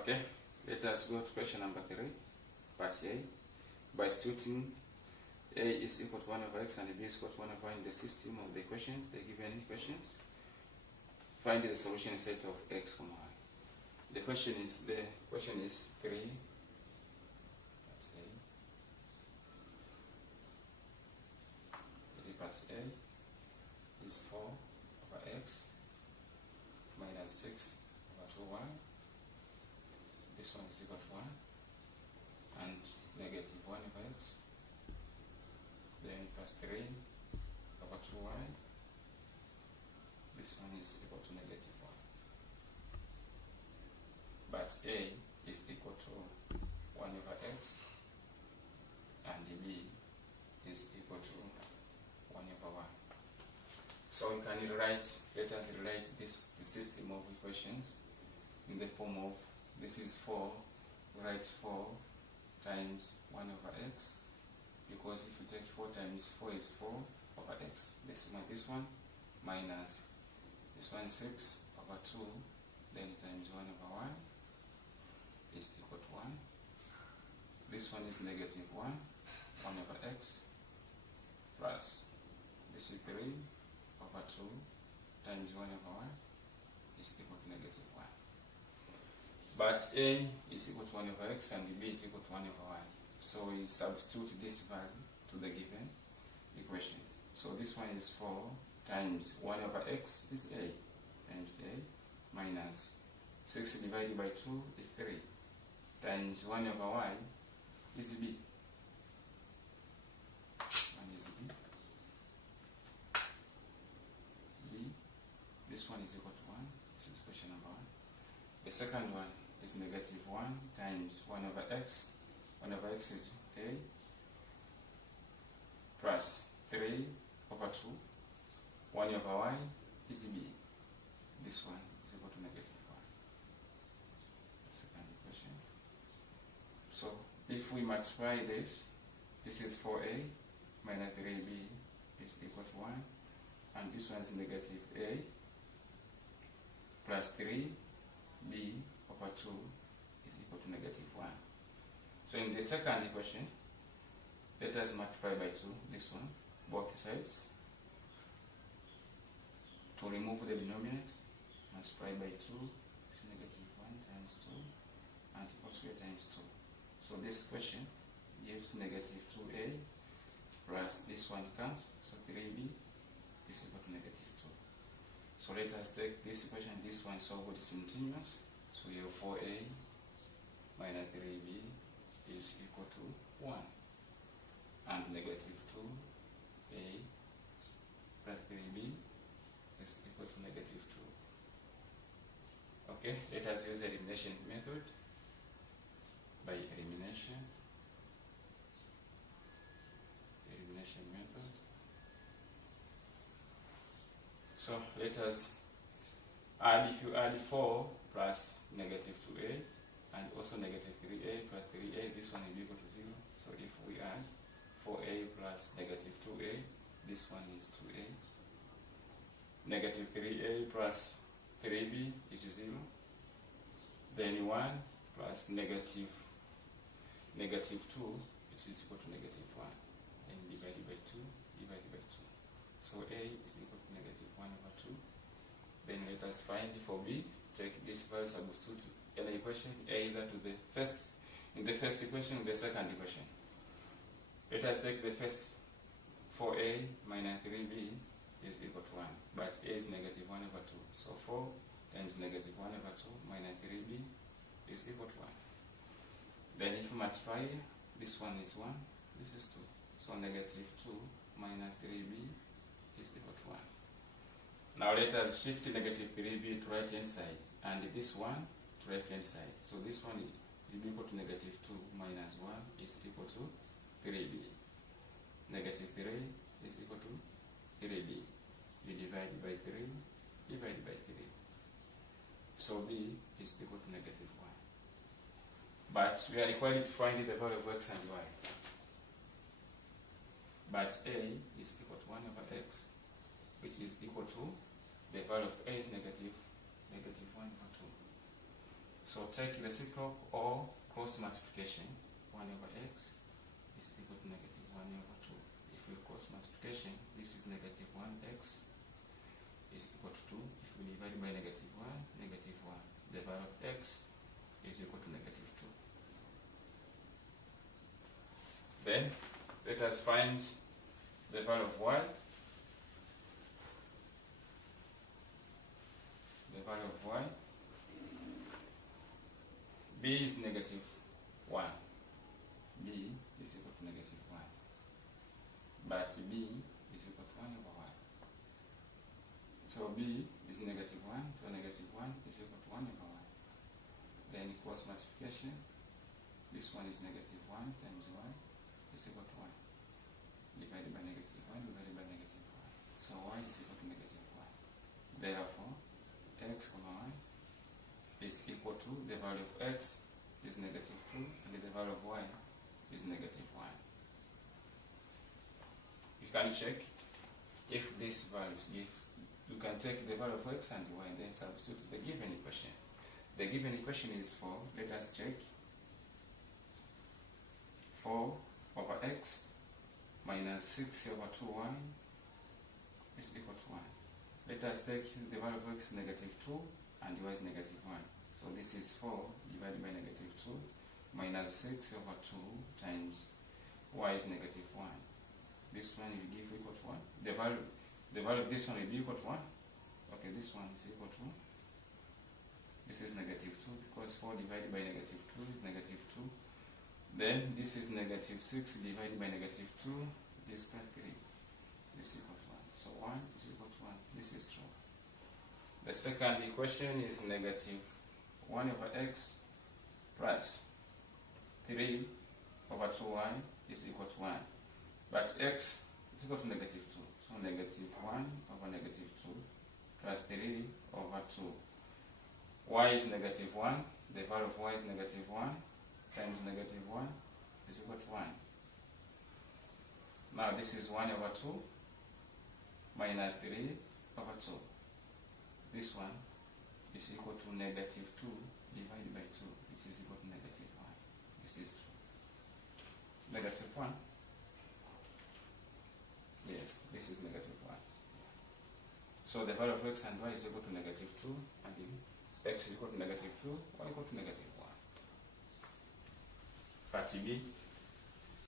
Okay, let us go to question number 3, part A. By substituting A is equal to 1 over x and B is equal to 1 over y in the system of the equations, they give any questions. Find the solution set of x, y. The question is 3, part A. 3 part A is 4 over x minus 6 over 2y. This one is equal to 1 and negative 1 over x. Then plus 3 over 2y. This one is equal to negative 1. But A is equal to 1 over x and B is equal to 1 over y. So we can let us rewrite this system of equations in the form of, this is 4, we write 4 times 1 over x, because if you take 4 times 4 is 4 over x. This one minus this one 6 over 2, then times 1 over 1 is equal to 1. This one is negative 1 over x, plus this is 3 over 2 times 1 over 1 is equal to negative 1. But A is equal to 1 over x and B is equal to 1 over y. So we substitute this value to the given equation. So this one is 4 times 1 over x is A times A minus 6 divided by 2 is 3 times 1 over y is B. 1 is B. This one is equal to 1. This is question number 1. The second one is negative 1 times 1 over x. 1 over x is A plus 3 over 2. 1 over y is B. This one is equal to negative 1. The second equation. So if we multiply this is 4a minus 3b is equal to 1. And this one is negative a plus 3b over 2 is equal to negative 1. So in the second equation, let us multiply by 2, this one, both sides. To remove the denominator, multiply by 2 is negative 1 times 2 and equal to times 2. So this equation gives negative 2a plus this one comes, so 3b is equal to negative 2. So let us take this equation, this one solve it simultaneous. So we have 4a minus 3b is equal to 1. And negative 2a plus 3b is equal to negative 2. Okay, let us use the elimination method. By elimination method. So let us add, if you add 4 plus negative 2a and also negative 3a plus 3a, this one will be equal to 0. So if we add 4a plus negative 2a, this one is 2a. Negative 3a plus 3b is 0. Then 1 plus negative 2, which is equal to negative 1. Then divided by 2, divided by 2. So a is equal to negative 1 over 2. Then let us find for b. Take this value, substitute in the equation, either to the first, in the first equation, the second equation. Let us take the first, 4a minus 3b is equal to 1, but a is negative 1 over 2. So 4 times negative 1 over 2 minus 3b is equal to 1. Then if you multiply, this one is 1, this is 2. So negative 2 minus 3b is equal to 1. Now let us shift negative 3b to right hand side and this one to left hand side. So this one will be equal to negative 2 minus 1 is equal to 3b. Negative 3 is equal to 3b. We divide by 3, divided by 3. So b is equal to negative 1. But we are required to find the value of x and y. But a is equal to 1 over x, which is equal to the value of a is negative 1 over 2. So take reciprocal or cross multiplication. 1 over x is equal to negative 1 over 2. If we cross multiplication, this is negative 1x is equal to 2. If we divide by negative 1, negative 1. The value of x is equal to negative 2. Then let us find the value of y. The value of y. B is negative 1. B is equal to negative 1. But B is equal to 1 over 1. So B is negative 1, so negative 1 is equal to 1 over 1. Then cross multiplication. This one is negative 1 times 1 is equal to 1. Divided by negative 1 divided by negative 1. So y is equal to negative 1. Therefore, x comma y is equal to the value of x is negative 2 and the value of y is negative 1. You can check if these values give, you can take the value of x and y and then substitute the given equation. The given equation is 4. Let us check. 4 over x minus 6 over 2y is equal to 1. Let us take the value of x is negative 2 and y is negative 1. So this is 4 divided by negative 2 minus 6 over 2 times y is negative 1. This one will give equal to 1. The value of this one will be equal to 1. Okay, this one is equal to, this is negative 2 because 4 divided by negative 2 is negative 2. Then this is negative 6 divided by negative 2, this plus 3 is equal to 1. So 1 is equal to 1. This is true. The second equation is negative 1 over x plus 3 over 2y is equal to 1. But x is equal to negative 2. So negative 1 over negative 2 plus 3 over 2. Y is negative 1. The value of y is negative 1 times negative 1 is equal to 1. Now this is 1 over 2 minus 3 over 2. This one is equal to negative 2 divided by 2, which is equal to negative 1. This is true. Negative 1. Yes, this is negative 1. So the value of x and y is equal to negative 2, and x is equal to negative 2, y equal to negative 1. Part B.